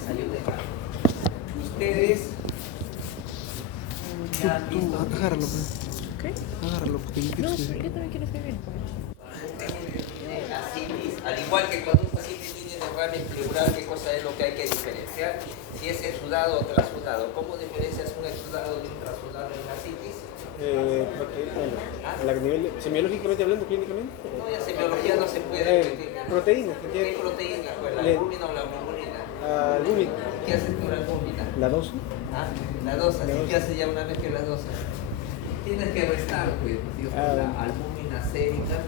Salió de mal. Ustedes ya han visto Agárralo, ¿Qué? agárralo, porque yo quiero No, que yo también quiero escribir. ascitis, al igual que cuando un paciente tiene derrame pleural, ¿qué cosa es lo que hay que diferenciar? Si es exudado o trasudado. ¿Cómo diferencias un exudado de un trasudado en ascitis? a nivel semiológicamente hablando, clínicamente. No, ya semiología no se puede. Proteínas, ¿Qué proteína? Pues la Le- albúmina o la albumina. albúmina, ¿Qué haces con la albúmina? la dosis. Ah, la dosa. La ¿Y dosa. qué haces ya una vez que la dosa? Tienes que restar, pues, Dios, la albúmina sérica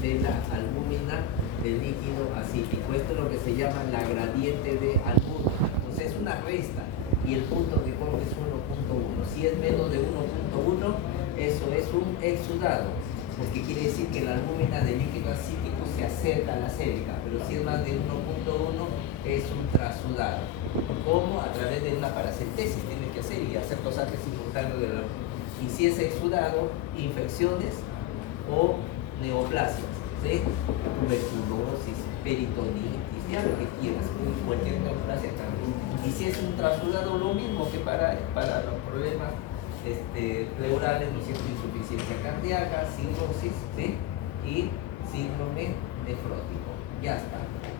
de la albúmina del líquido acítico. Esto es lo que se llama la gradiente de albúmina. Entonces es una resta y el punto de corte es 1.1. Si es menos de 1.1, eso es un exudado, porque quiere decir que la albúmina del líquido acítico se acerca a la sérica, pero si es más de 1.1 es un trasudado. ¿Cómo? A través de una paracentesis tiene que hacer y hacer dosajes simultáneos de la albúmina. Y si es exudado, infecciones o neoplasias, ¿sí? Tuberculosis, peritonitis, ya lo que quieras, cualquier neoplasia también. Y si es un trasudado, lo mismo que para los problemas pleurales, ¿no es cierto? Insuficiencia cardíaca, cirrosis, ¿sí? Y síndrome nefrótico. Ya está.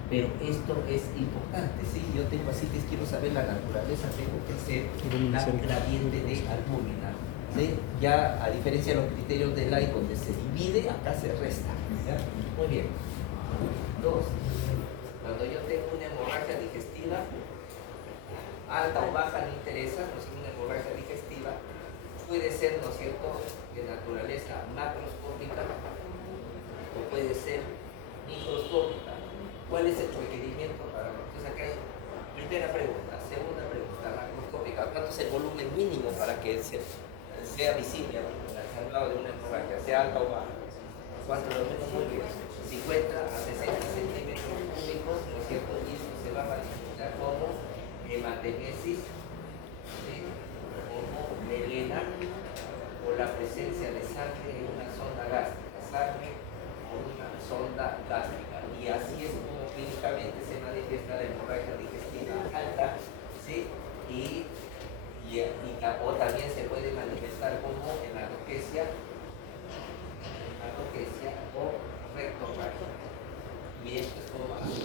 Pero esto es importante, ¿sí? Yo tengo ascitis, quiero saber la naturaleza, tengo que hacer la gradiente de albúmina. ¿Sí? Ya a diferencia de los criterios de Light donde se divide, acá se resta. ¿Ya? Muy bien. Dos, cuando yo tengo una hemorragia digestiva, alta o baja no interesa, no es una hemorragia digestiva, puede ser, ¿no es cierto?, de naturaleza macroscópica o puede ser microscópica. ¿Cuál es el requerimiento para? Entonces acá hay primera pregunta, segunda pregunta, macroscópica. ¿Cuánto es el volumen mínimo para que sea visible? Se ha hablado de una hemorragia, sea alta o baja. ¿Cuánto lo menos? Muy bien. 50 a 60 centímetros cúbicos, ¿no es cierto? Y eso se va a manifestar como hematemesis, ¿sí? Como melena o la presencia de sangre en una sonda gástrica, sangre o una sonda gástrica. Y así es como clínicamente se manifiesta la hemorragia digestiva alta, ¿sí? O también se puede manifestar como hematoquesia o rectorragia. Y esto es como se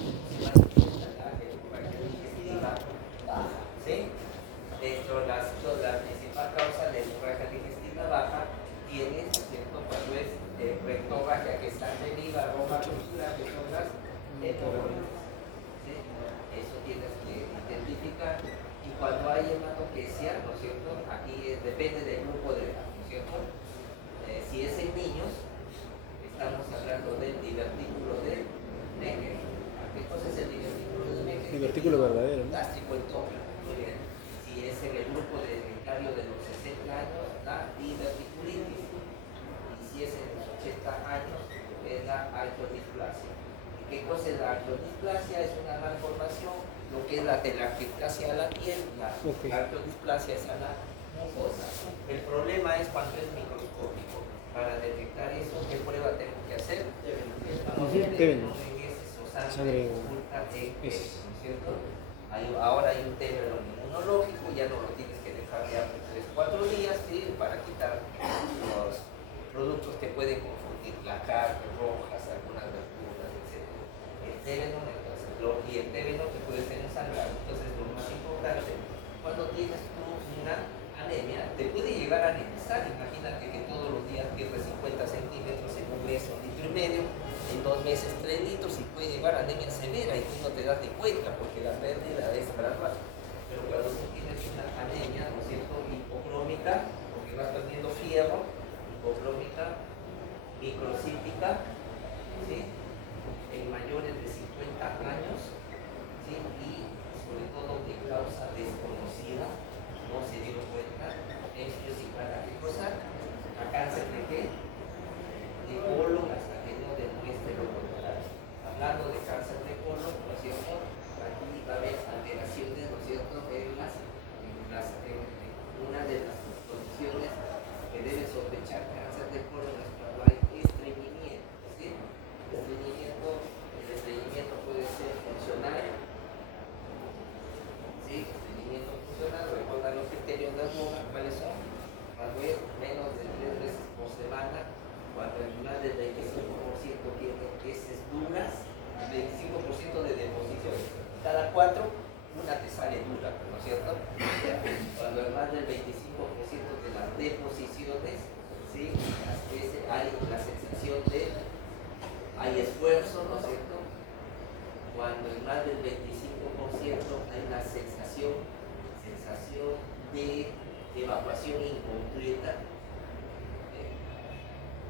manifiesta la hemorragia digestiva baja, ¿sí? Dentro de la principal causa de hemorragia digestiva baja tiene, ¿cierto? Cuando es rectorragia, que está de viva, roja, cultura, que son las hemorroides, ¿sí? Eso tienes que identificar. Y cuando hay hematoquesia, ¿no es cierto? Aquí depende del grupo de edad, ¿no es cierto? Si es en niños, estamos hablando del divertículo de Meckel. ¿Qué cosa es el divertículo de Meckel? Divertículo verdadero, ¿no? Gástrico ectópico. Muy bien. Si es en el grupo de becario de los 60 años, la diverticulitis. Y si es en los 80 años, es la artrodisplasia. ¿Y qué cosa es la artrodisplasia? Es una malformación, lo que es la telangiectasia de la piel, la artrodisplasia es a la mucosa. El problema es cuando es microscópico. Para detectar eso, ¿qué prueba tengo que hacer? Sangre oculta de ¿no es cierto? Ahora hay un tema inmunológico, ya no lo tienes que dejar ya 3-4 días, ¿sí? Para quitar los productos que pueden confundir, la carne, rojas, algunas verduras, etc. El téveno, y el téveno que puede ser ensangrado. Entonces, lo más importante, cuando tienes tú una anemia, te puede llegar a anemizar. Imagínate que todos los días pierdes 50 centímetros en un mes, 1,5 litros, en 2 meses 3 litros y puede llevar a anemia severa y tú no te das ni cuenta porque la pérdida es gradual. Pero cuando tú tienes una anemia, ¿no es cierto?, hipocrómica, porque vas perdiendo fierro, hipocrómica, microcítica, ¿sí?, en mayores de 50 años, ¿sí?, y sobre todo ¿sí? Estreñimiento funcional, recuerda los criterios de Roma, ¿cuáles son? Cuando es menos de 3 veces por semana, cuando el más del 25% tiene heces duras, 25% de deposiciones. Cada 4, una te sale dura, ¿no es cierto? Cuando el más del 25% de las deposiciones, ¿sí? Hay la sensación de, hay esfuerzo, ¿no es cierto? Cuando en más del 25% hay la sensación de evacuación incompleta,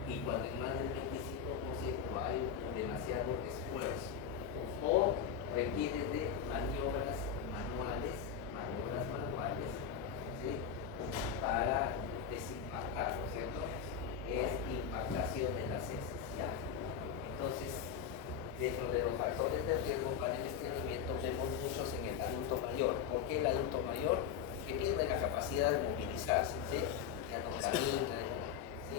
y cuando en más del 25% hay demasiado esfuerzo o requiere de maniobras manuales, ¿sí? Para desimpactar, ¿no es cierto? Es impactación de las heces, ¿ya? Entonces, dentro de los factores de riesgo para el estreñimiento vemos muchos en el adulto mayor. ¿Por qué el adulto mayor? Que pierde la capacidad de movilizarse, ¿sí? Ya no camina, ¿sí?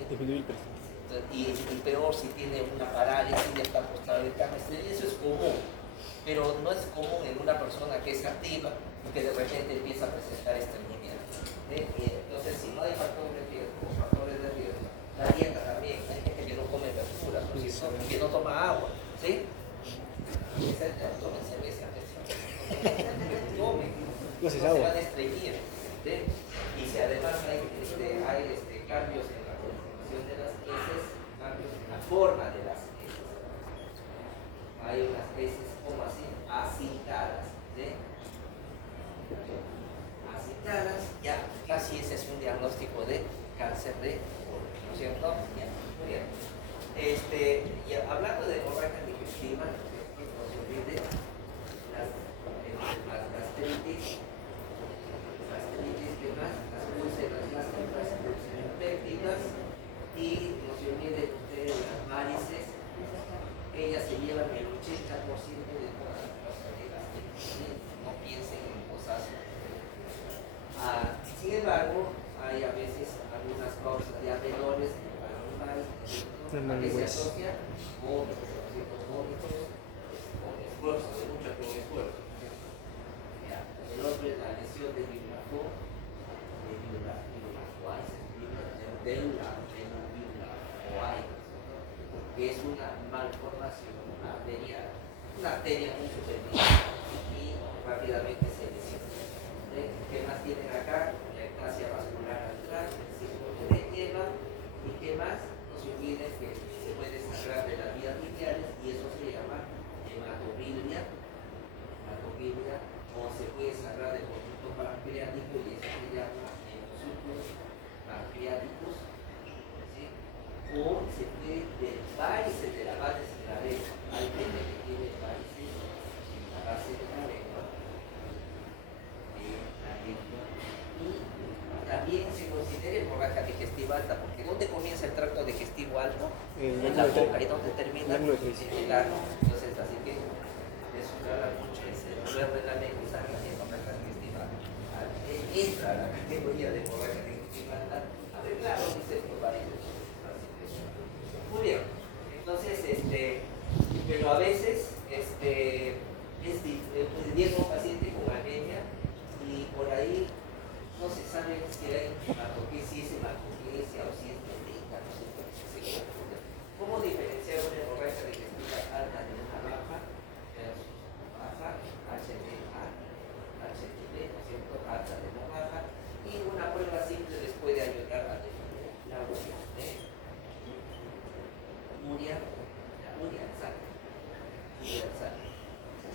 Y peor si tiene una parálisis, ya está postrado en cama. Eso es común, pero no es común en una persona que es activa y que de repente empieza a presentar estreñimiento. Entonces, si no hay factores de riesgo, la dieta también, hay gente que no come verduras, ¿no? Que no toma agua, ¿sí? Tomen cerveza, no se van a estreñir, ¿sí? Y si además hay cambios en la conformación de las heces, cambios en la forma de las heces. Hay unas heces como así, acintadas, ¿sí? Acintadas, ya, casi ese es un diagnóstico de cáncer de colon, ¿no es cierto? Ya, muy bien. Y hablando de hemorragia digestiva, no se olvide las gastritis, ¿qué más? Las úlceras gástricas pépticas, y no se olviden ustedes las varices, ellas se llevan el 80% de todas las causas de gastritis, no piensen en cosas. Sin embargo, hay a veces algunas causas ya menores que se asocian con esfuerzo, de mucho con esfuerzo. El otro es la lesión de que es una malformación, una arteria muy superficial y rápidamente se lesiona. ¿Qué más tienen acá? La ectasia vascular atrás, el síndrome de Eva, y qué más, no se olviden que se puede sangrar de las vías biliares y eso se llama hematobilia, o se puede sangrar del conducto pancreático y eso se llama hemociclos pancreáticos, ¿sí? O se puede de varices de la base de la lengua. Hay gente que tiene varices en la base de la lengua. Y también se considera hemorragia digestiva alta, porque ¿dónde comienza el tracto digestivo alto? En la boca. ¿Y dónde termina? En el ano. Entonces, así que eso habla mucho, es el dolor de la lengua y sangre de hemorragia digestiva alta. Entra a la categoría de hemorragia digestiva alta. A ver, claro, dice por varios. Muy bien. Entonces, pero a veces, llega un paciente con anemia y por ahí no se sabe si hay hematoquesia o si es médica, no sé por qué se confunde. ¿Cómo diferenciar una hemorragia digestiva alta de una baja versus baja, HDA, HDB, ¿no es cierto? Alta de una baja, y una prueba simple les puede ayudar a definir la urea,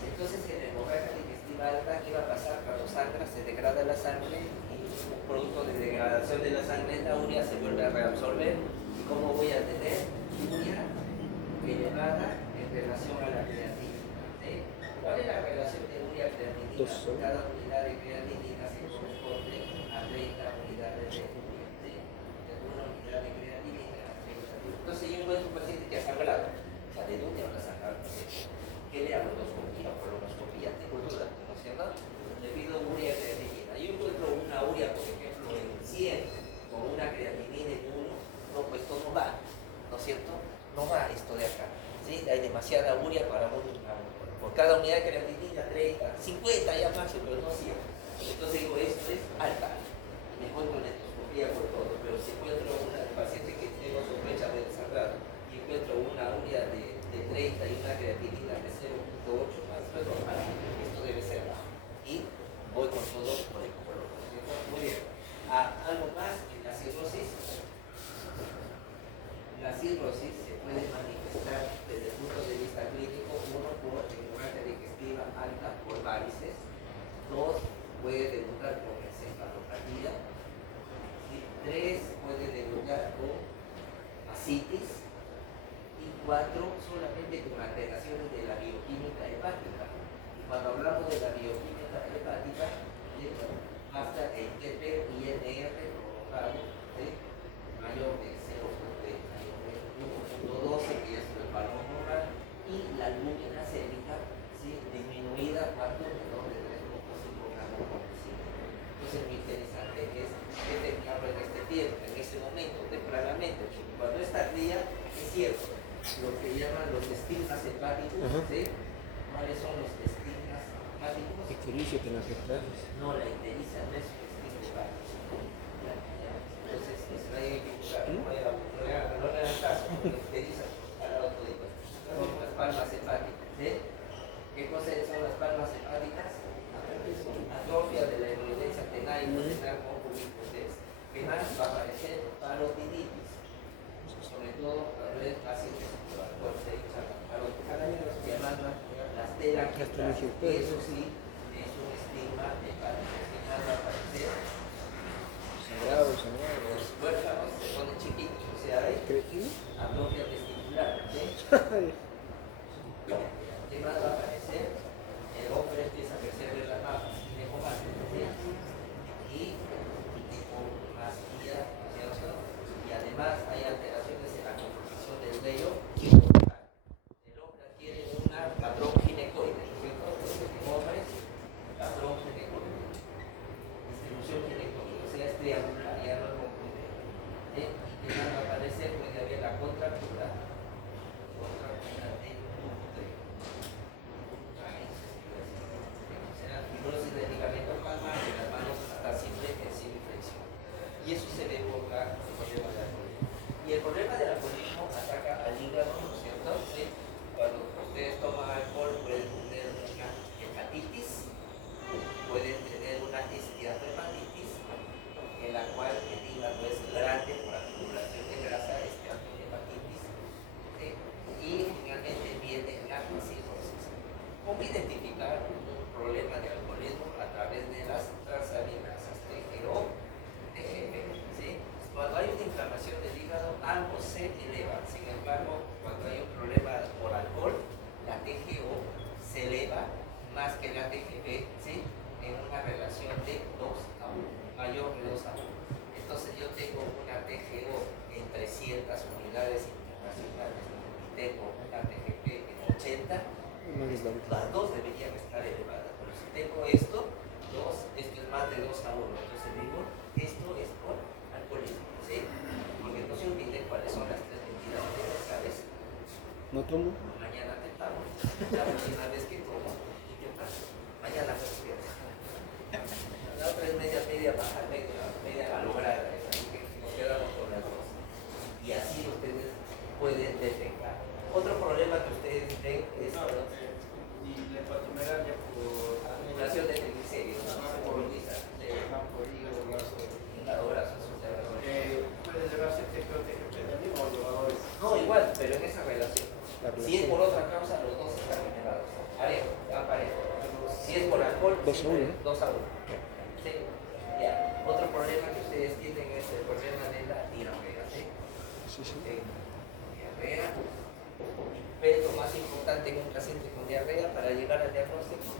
Entonces, en la hemorragia digestiva alta, ¿qué va a pasar? Cuando sangra, se degrada la sangre y producto de degradación de la sangre, la urea se vuelve a reabsorber. ¿Y cómo voy a tener urea elevada en relación a la creatinina? ¿Cuál es la relación de urea-creatinina? Cada unidad de creatinina se corresponde a 30 unidades de urea. Una unidad de creatinina a 30. Entonces, yo encuentro un paciente que ha sangrado. O sea, ¿de dónde van a sangrar? ¿Qué le hago? ¿Endoscopía o colonoscopía? Tengo duda, ¿no es cierto? Le pido urea creatinina. Yo encuentro una urea, por ejemplo, en 100 con una creatinina en 1. No, pues esto no va, ¿no es cierto? No va esto de acá. ¿Sí? Hay demasiada urea para por cada unidad de creatinina, 30, 50 ya máximo, pero no 100. cirrosis se puede manifestar desde el punto de vista clínico, uno, por hemorragia digestiva alta, por varices; dos, puede debutar con encefalopatía; ¿sí? Tres, puede debutar con ascitis; y cuatro, solamente con alteraciones de la bioquímica hepática. Y cuando hablamos de la bioquímica hepática, hasta el TP-INR prolongado, mayor de 1.12, que es el valor normal, y la albúmina sérica, disminuida cuando menor de 3.5 gramos por decilitro. Entonces, lo interesante es que tengamos en este tiempo, en este momento, tempranamente, cuando esta tardía, es cierto, lo que llaman los estigmas hepáticos, ¿cuáles son los estigmas hepáticos? Ictericia, telangiectasis. No, la ictericia no es un estigma hepático. Entonces, eso hay que buscar. No le dan caso, porque ictericia al lado todito. Son las palmas hepáticas. ¿Qué cosas son las palmas hepáticas? Atrofia de la hemolidencia penal y penal con cubicosis. Penal va a aparecer parotiditis, sobre todo a ver pacientes con parotiditis que llaman las telangiectasias. Eso sí es un estigma hepático. Penal va a aparecer. Los huérfanos se ponen chiquitos, o sea, hay atrofia testicular. ¿Qué más va a aparecer? El hombre empieza a crecer de las mamas, y más guía, ¿cierto? Y además hay alteraciones en la composición del vello. El hombre adquiere un patrón ginecoide, ¿cierto? En hombres, patrón ginecoide, distribución ginecoide, o sea, es triangular, ya no es concluye. ¿Y qué más va a aparecer? Puede haber la contractura del útero. Fibrosis del ligamento palmar de las manos hasta simple tensión y flexión. Y eso se ve por el problema del alcoholismo. Y el problema del alcoholismo ataca al hígado, ¿no es cierto? ¿Sí? Cuando ustedes toman alcohol pueden tener una hepatitis, pueden tener una esteatohepatitis, en la cual el hígado es grande por acumulación de grasa, esteatohepatitis, ¿sí? Y finalmente viene la cirrosis. ¿Cómo identificar un problema de alcoholismo? A través de las transaminasas TGO, TGP, ¿sí? Cuando hay una inflamación del hígado, ambos se elevan. Sin embargo, cuando hay un problema por alcohol, la TGO se eleva más que la TGP, ¿sí? En una relación de 2:1, mayor de 2:1. Entonces yo tengo una TGO en 300 unidades internacionales y tengo una TGP en 80. Las dos deberían estar elevadas, pero si tengo esto es más de 2:1, entonces digo, esto es por alcoholismo, ¿sí? Porque no se olviden cuáles son las tres medidas universales. ¿No tomo? Mañana te pago, la última vez que tomo, ¿y qué pasa? Mañana me despierto. La otra es media baja, media malograda, así que nos quedamos con las dos. Y así ustedes pueden detectar. Otro problema que ustedes ven es y la hepatomegalia por acumulación de triglicéridos, no se moviliza. por hígado graso. Hígado graso asociado. Puede llevarse TGO-TGP también o elevadores. No, igual, pero en esa relación. Si es por otra causa, los dos están elevados. Parejo, va parejo. Si es por alcohol, 2:1. 2:1. Sí. Ya. Otro problema que ustedes tienen es el problema de la diarrea. ¿Sí? Sí. Diarrea. Pero lo más importante en un paciente con diarrea para llegar al diagnóstico,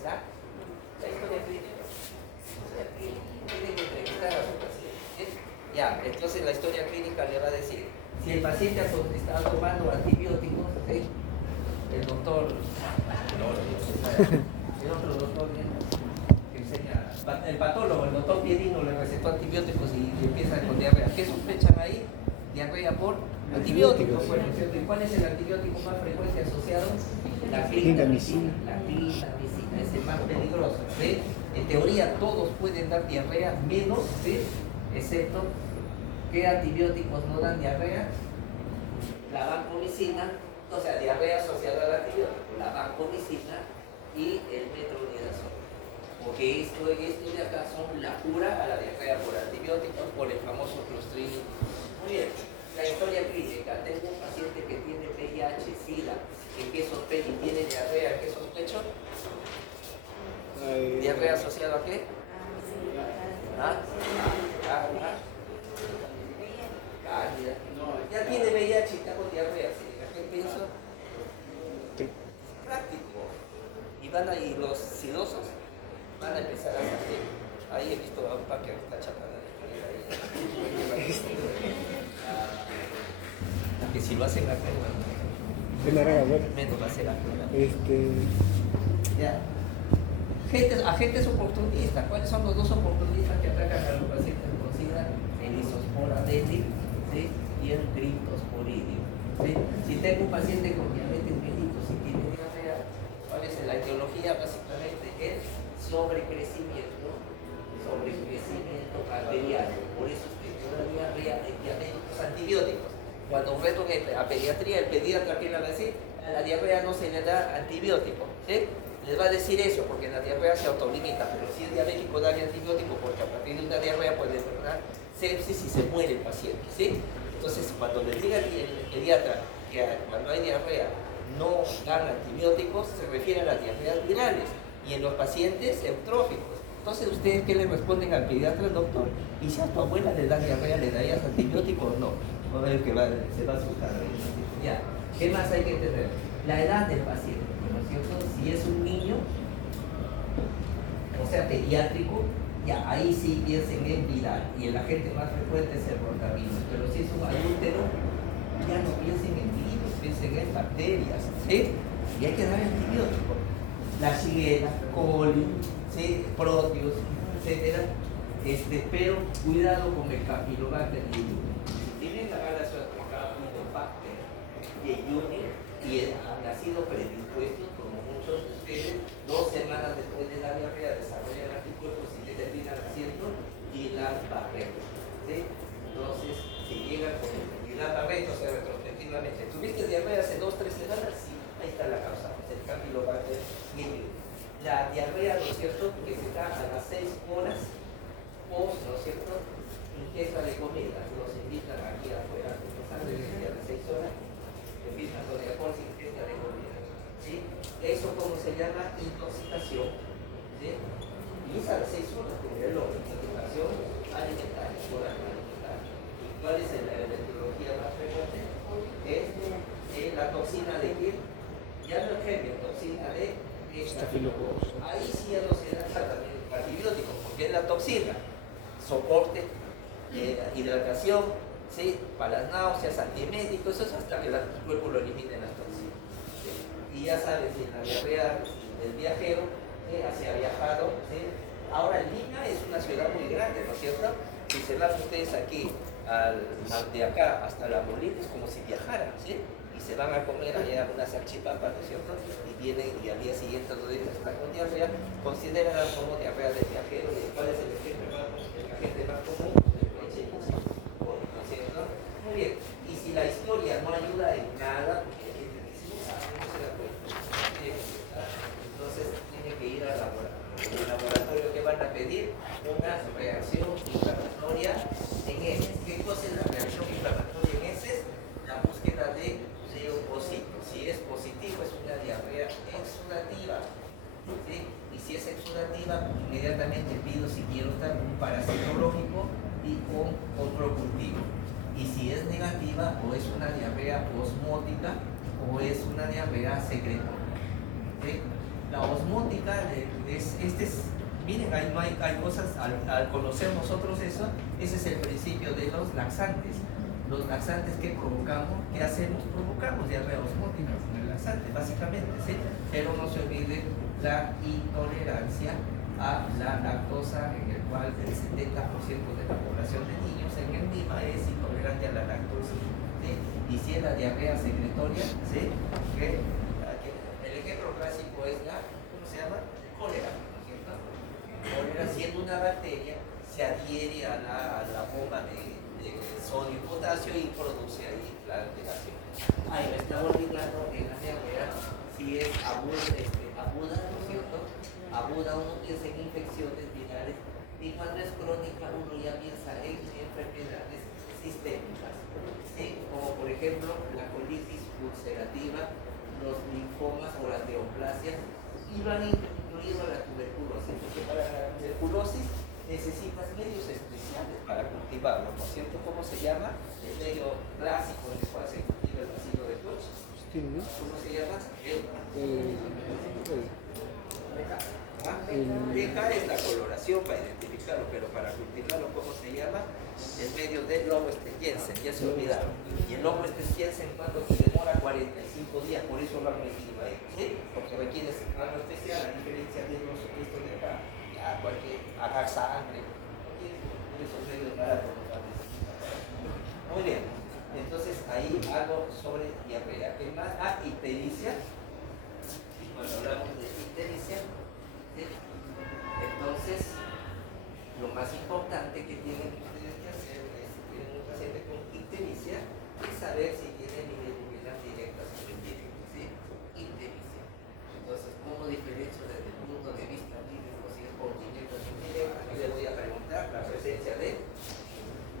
la historia clínica. Tienen que entrevistar a su paciente. ¿Sí? Ya, entonces la historia clínica le va a decir, si el paciente ha estado tomando antibióticos, ¿sí? El doctor, el otro doctor que enseña, el patólogo, el doctor Pierino le recetó antibióticos y empieza con diarrea. ¿Qué sospechan ahí? Diarrea por antibióticos. Bueno, ¿cierto? ¿Y cuál es el antibiótico más frecuente asociado? La clindamicina. La clindamicina es el más peligroso. ¿Sí? En teoría todos pueden dar diarrea, menos, ¿sí? Excepto, ¿qué antibióticos no dan diarrea? La vancomicina, o sea, diarrea asociada al antibiótico, la vancomicina y el metronidazol. Porque esto de acá son la cura a la diarrea por antibióticos por el famoso Clostridium. Muy bien, la historia clínica. Tengo un paciente que tiene VIH, SIDA. ¿En qué sospecho? ¿Tiene diarrea? ¿En qué sospecho? ¿Diarrea asociada a qué? Cándida. Ya tiene VIH y tengo diarrea. ¿Sí? ¿A qué pienso? Práctico. Y van a ir los sidosos, van a empezar a salir. Ahí he visto a un par que está chapando que si lo hacen acá, menos va a ser acá. Ya. Agentes oportunistas. ¿Cuáles son los dos oportunistas que atacan a los pacientes con SIDA? El isospora dengue, ¿sí? Y el criptosporidium. ¿Sí? Si tengo un paciente con diabetes mellitus y tiene diarrea, ¿cuál es la etiología? Básicamente el sobrecrecimiento arterial. Por eso es que la diarrea en diabéticos antibióticos. Cuando reto a pediatría, el pediatra, ¿qué le va a decir? A la diarrea no se le da antibiótico. ¿Sí? Les va a decir eso porque la diarrea se autolimita, pero si es diabético, dale antibiótico porque a partir de una diarrea puede generar sepsis y se muere el paciente. ¿Sí? Entonces, cuando le diga el pediatra que cuando hay diarrea no dan antibióticos, se refiere a las diarreas virales y en los pacientes eutróficos. Entonces, ¿ustedes qué le responden al pediatra, doctor? ¿Y si a tu abuela le da diarrea, le darías antibiótico o no? A ver que se va a asustar. Ya. ¿Qué más hay que entender? La edad del paciente, ¿no es cierto? Si es un niño, o sea, pediátrico, ya, ahí sí piensen en viral y el agente más frecuente es el rotavirus. Pero si es un adúltero, ya no piensen en virus, piensen en bacterias, ¿sí? Y hay que dar antibióticos. La Shigella, coli, ¿sí? Proteus, etcétera. Pero cuidado con el Campylobacter jejuni. Si tienen la mala suerte de Campylobacter jejuni y han nacido predispuestos, como muchos de ustedes, 2 semanas después de la diarrea desarrollan anticuerpos y terminan haciendo Guillain-Barré. ¿Sí? Entonces, si llegan con el Guillain-Barré, o sea, retrospectivamente, ¿tuviste diarrea hace 2 o 3 semanas? Sí, ahí está la causa, es el Campylobacter jejuni. La diarrea, ¿no es cierto?, que se da a las 6 horas post, ¿no es cierto?, ingesta de comida. Nos invitan aquí afuera, empezando a las 6 horas, empiezan con el post ingesta de comida. ¿Sí? Eso, como se llama, intoxicación. ¿Sí? Y es a las 6 horas, como es la intoxicación alimentaria, por alimentaria. ¿Cuál es la etiología más frecuente? Es la toxina de qué? Ya no es genio, toxina de estafilococcus. Ahí sí ya no se da tratamiento antibiótico, porque es la toxina. Soporte, hidratación, ¿sí? Para las náuseas, antiemético, eso es hasta que el cuerpo lo elimine las toxinas. ¿Sí? Y ya sabes, si la diarrea del viajero se ha viajado, ¿sí? Ahora Lima es una ciudad muy grande, ¿no es cierto? Si se van ustedes aquí, de acá hasta la Molina, es como si viajaran, ¿sí? Y se van a comer allá unas salchipapas, ¿no es cierto? Y vienen y al día siguiente los días están con diarrea, consideran como diarrea del viajero. ¿Y cuál es el agente más común? Leche y leche, ¿no es cierto? Muy bien. Y si la historia no ayuda en nada, porque hay gente que sí sabe, no se da cuenta. Entonces tiene que ir al laboratorio. En el laboratorio, ¿qué van a pedir? Una reacción inflamatoria en heces. ¿Qué cosa es la reacción inflamatoria en heces? La búsqueda de leucocitos. Si es positivo, es una diarrea exudativa. ¿Sí? Y si es exudativa, inmediatamente pido si quiero dar un parasitológico y con cultivo. Y si es negativa, o es una diarrea osmótica o es una diarrea secretoria. ¿Sí? La osmótica miren, hay cosas, al conocer nosotros eso, ese es el principio de los laxantes. Los laxantes que provocamos, ¿qué hacemos? Provocamos diarrea osmótica con el laxante, básicamente, ¿sí? Pero no se olvide la intolerancia a la lactosa, en el cual el 70% de la población de niños en el Lima es intolerante a la lactosa, ¿sí? Y si es la diarrea secretoria, ¿sí? El ejemplo clásico es ¿cómo se llama? Cólera, ¿no es cierto? Cólera, siendo una bacteria, se adhiere a la bomba de sodio y potasio y produce ahí la alteración. Ahí me está olvidando en la diarrea, si es aguda, ¿no es cierto? aguda uno piensa en infecciones virales y cuando es crónica uno ya piensa en enfermedades sistémicas, ¿sí? Como por ejemplo la colitis ulcerativa, los linfomas o las neoplasias, y lo han incluido a la tuberculosis, porque para la tuberculosis necesitas medios especiales para cultivarlo, ¿no es cierto? ¿Cómo se llama? El medio clásico en el cual se cultiva el bacilo de Koch. ¿Cómo se llama? Deja es la coloración para identificarlo, pero para cultivarlo, ¿cómo se llama? El medio del lobo Jensen, ya se olvidaron. Y el lobo Jensen, cuando se demora 45 días, por eso lo han metido ahí, ¿sí? Porque requiere algo especial, a diferencia de los estos de acá, ya cualquier agar sangre, esos medios baratos los van a necesitar. Muy bien, entonces ahí algo sobre diarrea. ¿Qué más? Ictericia. Cuando hablamos de ictericia, ¿sí? Entonces, lo más importante que tienen ustedes que hacer es, si tienen un paciente con ictericia, es saber si tiene bilirrubinas directas o indirectas, ¿sí? Ictericia. Entonces, ¿cómo diferencio desde el punto de vista clínico si es con directas o indirectas? Yo le voy a preguntar la presencia de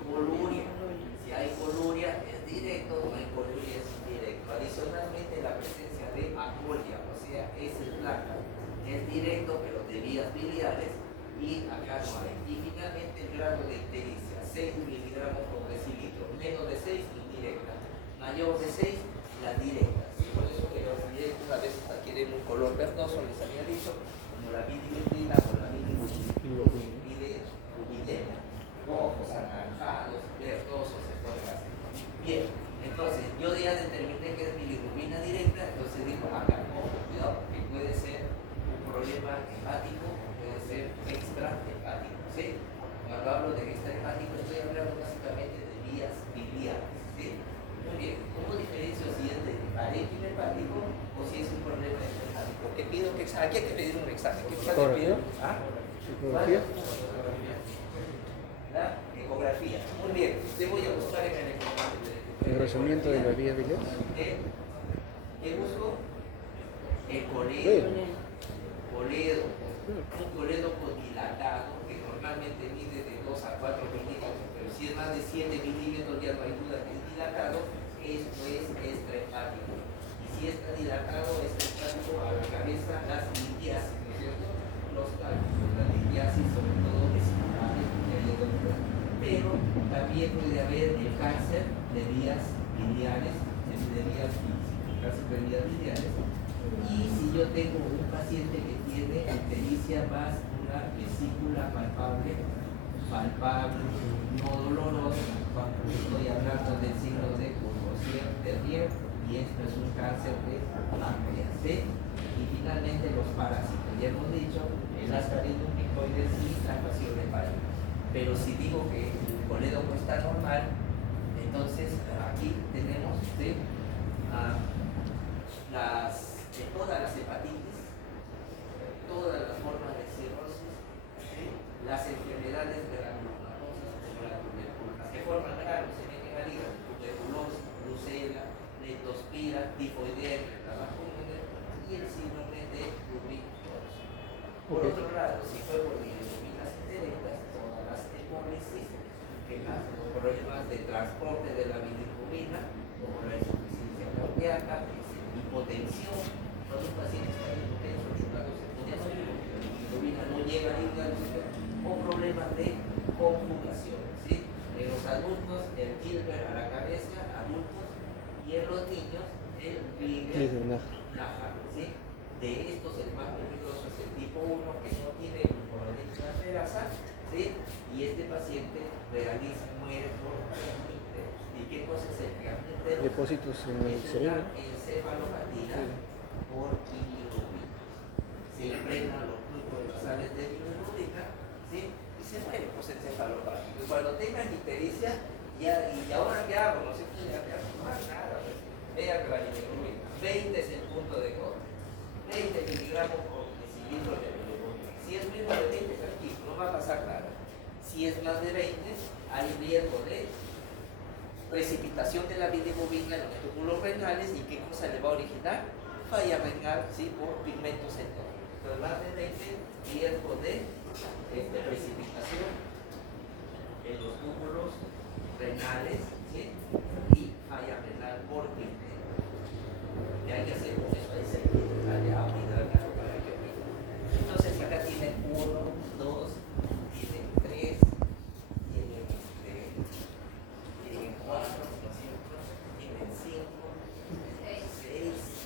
coluria. Si hay coluria, ¿es directo o no hay coluria? Es indirecto. Adicionalmente, la presencia de apolia, o sea, es placa. Es directo, pero de vías biliares, y acá no hay. Y finalmente el grado de ictericia, 6 miligramos por decilitro, menos de 6, indirecta, mayor de 6, las directas. Por eso que los directos a veces adquieren un color verdoso, les había dicho, como la bilirrubina o la bilirrubina, rojos, anaranjados, verdosos, se pueden hacer. Bien, entonces yo ya determiné que es bilirrubina directa, entonces digo, acá, ojo, cuidado, porque puede ser problema hepático, puede ser extrahepático, ¿sí? Cuando hablo de extrahepático estoy hablando básicamente de vías biliares, ¿sí? Muy bien, ¿cómo diferencio si es de parénquima hepático o si es un problema hepático? ¿Qué pido? Aquí hay que pedir un examen. ¿Qué examen pido? Ecografía. La ecografía. Muy bien, te voy a buscar en el ecografía. Engrosamiento de las vías biliares. ¿Qué busco? El coledo. Un colédoco dilatado que normalmente mide de 2 a 4 milímetros, pero si es más de 7 milímetros ya no hay duda que es dilatado, esto es extrahepático. Y si está dilatado, extrahepático a la cabeza, las litiasis, ¿no es cierto? Los cálculos, la litiasis sobre todo es pero también puede haber el cáncer de vías biliares, cáncer de vías biliares. Y si yo tengo un paciente que tiene ictericia más una vesícula palpable, no dolorosa, estoy hablando del signo de Courvoisier-Terrier, y esto es un cáncer de páncreas, ¿sí? Y finalmente los parásitos, ya hemos dicho, el ascaridum picoides y la pasión hepática. Pero si digo que el colédoco está normal, entonces aquí tenemos, ¿sí? Todas las hepatitis, todas las formas de cirrosis, ¿sí? Las enfermedades granulomatosis como la tuberculosis, que forman granos se meten al hígado, tuberculosis, brucela, leptospira, tifoidea, y el síndrome de Rubin-Thompson. Por otro lado, si fue por bilirrubinas indirectas, todas las hemólisis, que más los problemas de transporte de la bilirrubina, como la insuficiencia cardíaca, hipotensión, cuando un paciente está hipotenso, chocándose, la bilirrubina no llega al hígado, o problemas de conjugación, ¿sí? En los adultos, el Gilbert a la cabeza, adultos, y en los niños, el Gilbert-Naja, ¿sí? De estos, el más peligroso es el tipo 1, que no tiene glucoronidrogenasa, ¿sí? Y este paciente muere por amígdalas. ¿Y qué cosa es el amígdalas? Depósitos en el cerebro. Encefalopatía por bilirrubina. Se impregnan los grupos basales de bilirrubina, ¿sí? Y se muere por encefalopatía. Y cuando tengan ictericia, y ahora qué hago, no se puede tomar nada. Vean que la bilirrubina, 20 es el punto de corte. 20 miligramos por decilitro de bilirrubina. Si es menos de 20, tranquilo, no va a pasar nada. Si es más de 20, hay riesgo de precipitación de la bilirrubina en los túbulos renales. ¿Y qué cosa le va a originar? Falla renal, ¿sí? Por pigmentos endógenos. Entonces, más de 20 en los túbulos renales, ¿sí? Y falla renal por quiste. Y hay que hacer con eso, ahí se de agua y de algo para que pida. Entonces acá tienen 1, 2, tienen 3, tienen 4, ¿no es cierto? Tienen 5, 6,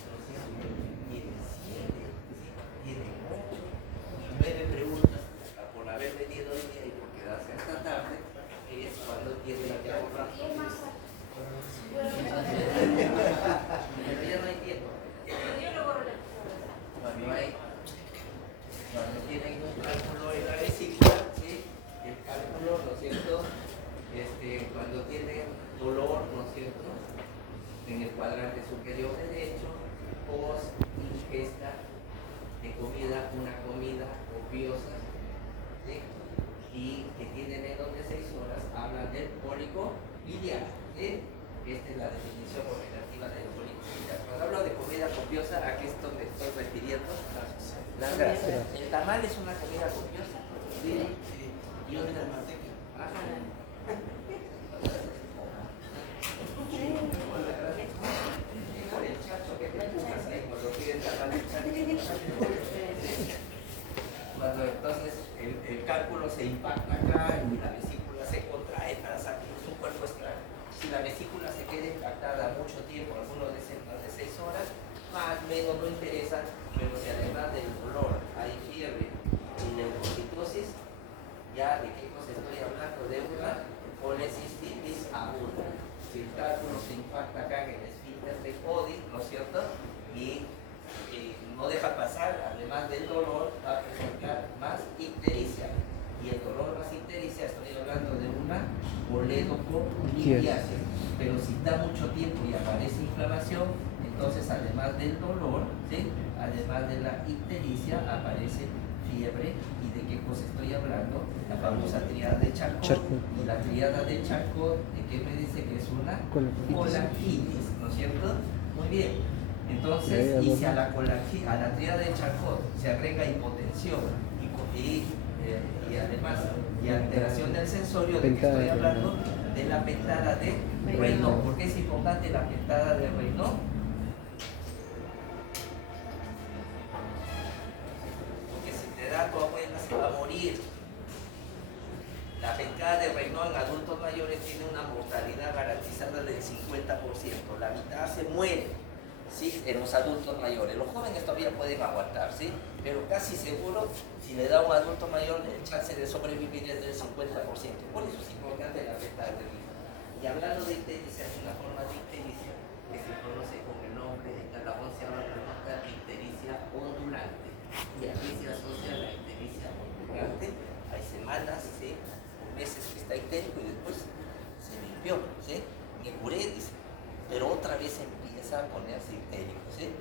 ¿no es cierto? Tienen 7, ¿sí? Tienen 8 y 9 preguntas por haber venido hoy día y por quedarse hasta tarde. Es cuando tiene la llave. Pero ya no hay tiempo. Cuando tienen un cálculo en la vesícula, ¿sí? El cálculo, ¿no es cierto? Cuando tienen dolor, ¿no es cierto? En el cuadrante superior derecho, post ingesta de comida, una comida copiosa, ¿sí? Y que tiene menos de 6 horas, hablan del cólico biliar, ¿sí? Esta es la definición operativa del cólico biliar. Cuando hablo de comida copiosa, ¿a qué esto me estoy refiriendo? Las grasas. El tamal es una comida copiosa, ¿sí? Y otra manteca. Ajá. Por el chacho que te pujas ahí, cuando piden tamal el chacho. Cuando entonces el cálculo se impacta acá y la vesícula se contrae para sacar su cuerpo extraño. Si la vesícula se queda impactada mucho tiempo, algunos dicen más de 6 horas, más o menos no interesa, pero si además del dolor hay fiebre y leucocitosis, ya de qué cosa estoy hablando, de una colecistitis aguda. Si el cálculo se impacta acá en el esfínter de Cody, ¿no es cierto? Y no deja pasar, además del dolor, va a presentar más ictericia. Y el dolor más ictericia, estoy hablando de una coledocolidiasis. Pero si está mucho tiempo y aparece inflamación, entonces además del dolor, ¿sí? Además de la ictericia, aparece fiebre. ¿Y de qué cosa estoy hablando? La famosa tríada de Charcot. Y la tríada de Charcot, ¿de qué me dice que es una colangitis? ¿No es cierto? Muy bien. Entonces, y si a la tríada de Charcot se agrega hipotensión y además y alteración del sensorio, ¿de qué estoy hablando? De la pentada de Raynaud. ¿Por qué es importante la pentada de Raynaud? Porque si te da tu abuela se va a morir. La pentada de Raynaud en adultos mayores tiene una mortalidad garantizada del 50%. La mitad se muere, ¿sí? En los adultos mayores. Los jóvenes todavía pueden aguantar, ¿sí? Pero casi seguro, si le da a un adulto mayor, el chance de sobrevivir es del 50%. Por eso es importante la pentada de Raynaud. Y hablando de ictericia, es una forma de ictericia que se conoce con el nombre de Calabón, se llama ictericia ondulante. Y aquí se asocia la ictericia ondulante. Hay semanas, ¿sí? Meses que está ictérico y después se limpió, ¿sí? Me curé, dice, pero otra vez empieza a ponerse ictérico, ¿sí?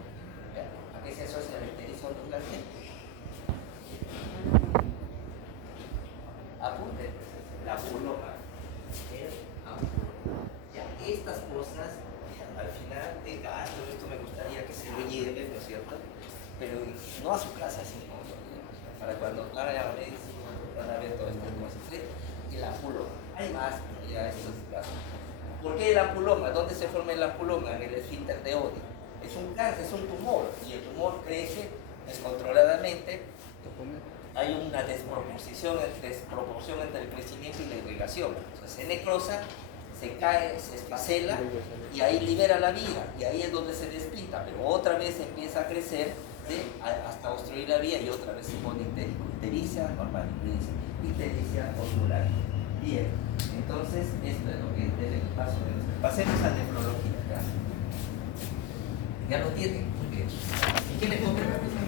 ¿A qué se asocia la ictericia ondulante? Apunte, la puloma. Ya, estas cosas, al final de gasto, esto me gustaría que se lo lleven, ¿no es cierto? Pero no a su casa, sino para cuando hagan la medicina, van a ver todas estas cosas, ¿sí? El ampuloma. Hay más, pero ya esto es caso. ¿Por qué el ampuloma? ¿Dónde se forma el ampuloma? En el esfínter de Oddi. Es un cáncer, es un tumor, y el tumor crece descontroladamente. Hay una desproporción entre el crecimiento y la irrigación. Entonces se necrosa, se cae, se espacela y ahí libera la vía, y ahí es donde se despinta, pero otra vez empieza a crecer, ¿sí? Hasta obstruir la vía y otra vez se pone ictérico. Ictericia normal, ictericia ocular. Bien, entonces esto es lo que debe más o menos. Pasemos a nefrología. ¿Ya lo tienen? Muy bien. ¿Quién le compra la mesa?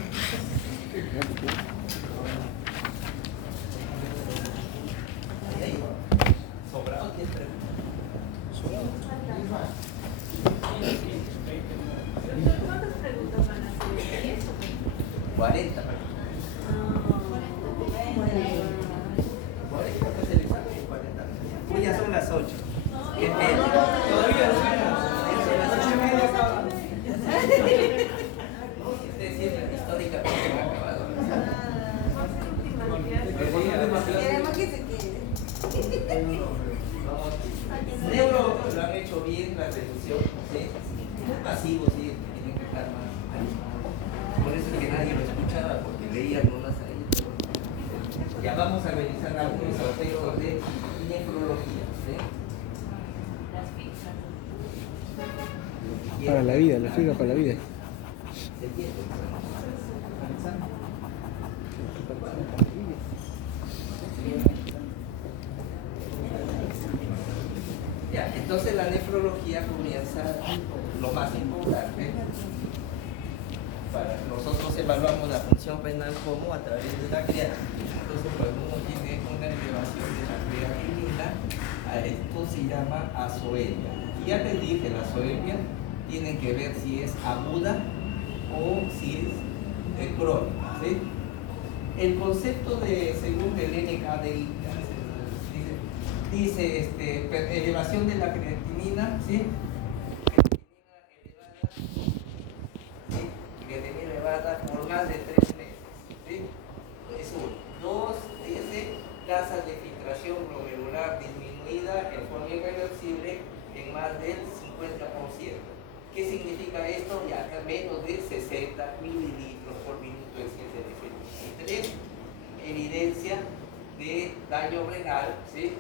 Ahí. ¿Sobrado? ¿Quién pregunta? ¿Cuántas preguntas van a hacer? 40. 40 es el examen, 40. Pues ya son las 8. Qué pena. Todavía no son las 8:30. Ustedes siempre históricamente han acabado. hipertensión, ¿sí? Muy pasivo, sí, tienen que estar más animados. Por eso es que nadie lo escuchaba, porque leía nomás ahí. Pero, ya vamos a revisar algunos aspectos de nefrología, ¿sí? Las fichas. Para la vida, la fibra para la vida. ¿Se entiende? Ya, entonces la nefrología comienza lo más importante. Nosotros evaluamos la función renal como a través de la creatinina. Entonces cuando uno tiene una elevación de la creatinina, a esto se llama azoemia. Y ya les dije, la azoemia tienen que ver si es aguda o si es crónica, ¿sí? El concepto de, según el NKDI, dice elevación de la creatinina, ¿sí? Creatinina elevada por más de 3 meses, ¿sí? Es uno. 2, dice tasas de filtración glomerular disminuida en forma irreversible en más del 50%. ¿Qué significa esto? Ya menos de 60 mililitros por minuto en ciencia de feliz. 3, evidencia de daño renal, ¿sí?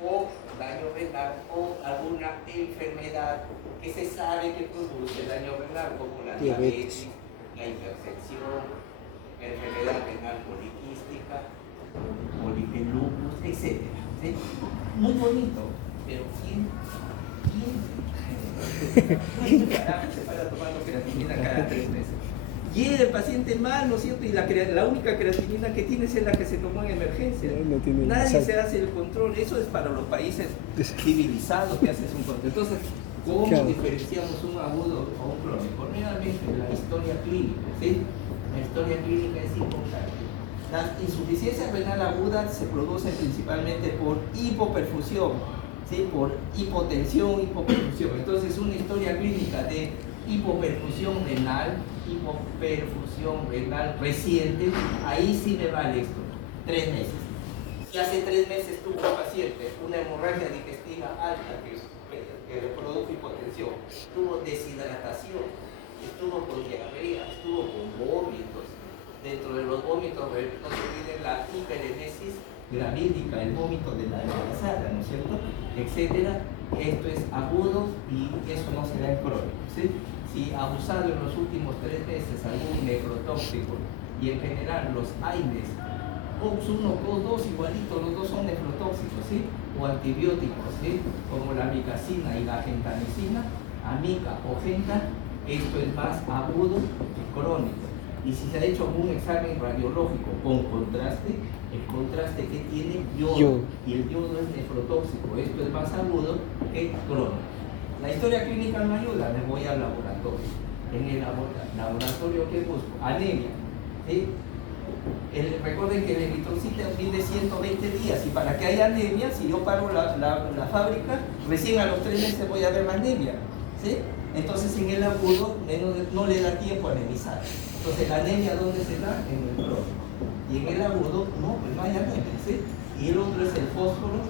O daño renal o alguna enfermedad que se sabe que produce daño renal, como la diabetes, la hipertensión, la enfermedad renal poliquística, el lupus, etc. ¿Sí? Muy bonito, pero ¿quién carajo se para tomando creatinina cada 3 meses? Llega el paciente mal, ¿no es cierto? Y la única creatinina que tiene es la que se tomó en emergencia. Nadie se hace el control. Eso es para los países civilizados que haces un control. Entonces, ¿cómo diferenciamos un agudo o un crónico? Realmente la historia clínica, ¿sí? La historia clínica es importante. La insuficiencia renal aguda se produce principalmente por hipoperfusión, ¿sí? Por hipotensión, hipoperfusión. Entonces, una historia clínica de hipoperfusión renal reciente, ahí sí me vale esto, 3 meses. Si hace 3 meses tuvo un paciente una hemorragia digestiva alta que le produjo hipotensión, tuvo deshidratación, estuvo con diarrea, estuvo con vómitos. Dentro de los vómitos viene la hiperemesis gravídica, el vómito de la embarazada, ¿no es cierto? Etcétera. Esto es agudo y eso no se da en crónico, ¿sí? Si ha usado en los últimos 3 meses algún nefrotóxico y en general los AINES, COX-1, COX-2 igualito, los dos son nefrotóxicos, ¿sí? O antibióticos, ¿sí? Como la amicacina y la gentamicina, amica o genta, esto es más agudo que crónico. Y si se ha hecho un examen radiológico con contraste, el contraste que tiene yodo, y el yodo es nefrotóxico, esto es más agudo que crónico. La historia clínica no ayuda, me voy al laboratorio. En el laboratorio, ¿qué busco? Anemia, ¿sí? Recuerden que el eritrocito mide 120 días y para que haya anemia, si yo paro la fábrica, recién a los 3 meses voy a ver la anemia, ¿sí? Entonces en el agudo no le da tiempo a anemizar. Entonces la anemia, ¿dónde se da? En el crónico. Y en el agudo, no, pues no hay anemia, ¿sí? Y el otro es el fósforo,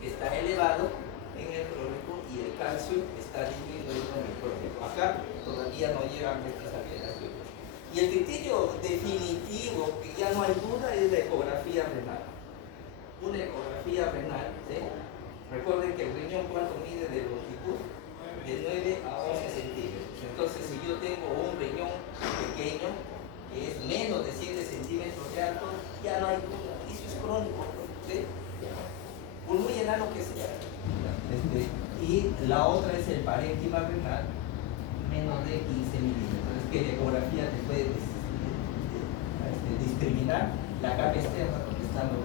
que está elevado en el crónico, y el calcio está disminuido en el crónico. Acá todavía no llegan estas alteraciones. Y el criterio definitivo, que ya no hay duda, es la ecografía renal. Una ecografía renal, ¿sí? Recuerden que el riñón, ¿cuánto mide de longitud? De 9 a 11 centímetros. Entonces, si yo tengo un riñón pequeño, que es menos de 7 centímetros de alto, ya no hay duda. Eso es crónico, ¿sí? Por muy enano que sea. Y la otra es el parénquima renal, menos de 15 milímetros. Es que la ecografía te puede discriminar la capa externa porque está en lo.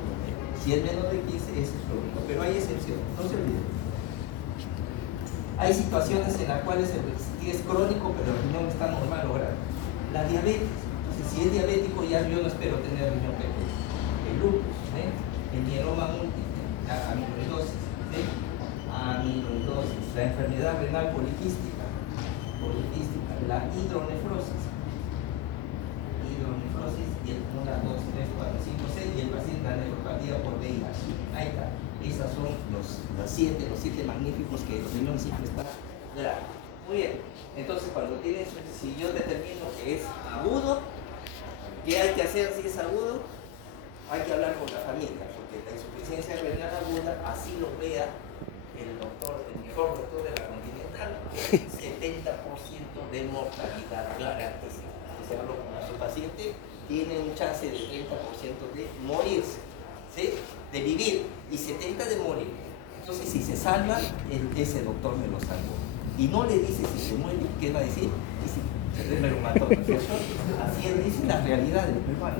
Si es menos de 15, ese es crónico. Pero hay excepciones, no se olviden. Hay situaciones en las cuales es crónico, pero el riñón está normal o grave. La diabetes. Entonces, si es diabético, ya yo no espero tener riñón pequeño. El lupus, ¿eh? El mieloma múltiple, la amiloidosis, ¿sí? La enfermedad renal poliquística, la hidronefrosis, y el 1, 2, 3, 4, 5, 6, y el paciente la nefropatía por VIH. Ahí está. Esas son las los 7 magníficos que el riñón siempre está grave. Muy bien, entonces cuando tienes, si yo determino que es agudo, ¿qué hay que hacer si es agudo? Hay que hablar con la familia, porque la insuficiencia renal aguda, así lo vea el doctor, el mejor doctor de la Continental, 70% de mortalidad garantísima. O sea, su paciente tiene un chance de 30% de morirse, ¿sí? De vivir y 70% de morir. Entonces, si se salva, ese doctor me lo salvó. Y no le dice si se muere, ¿qué va a decir? Dice, me lo mató, ¿no es cierto? Así es, dice la realidad del peruano.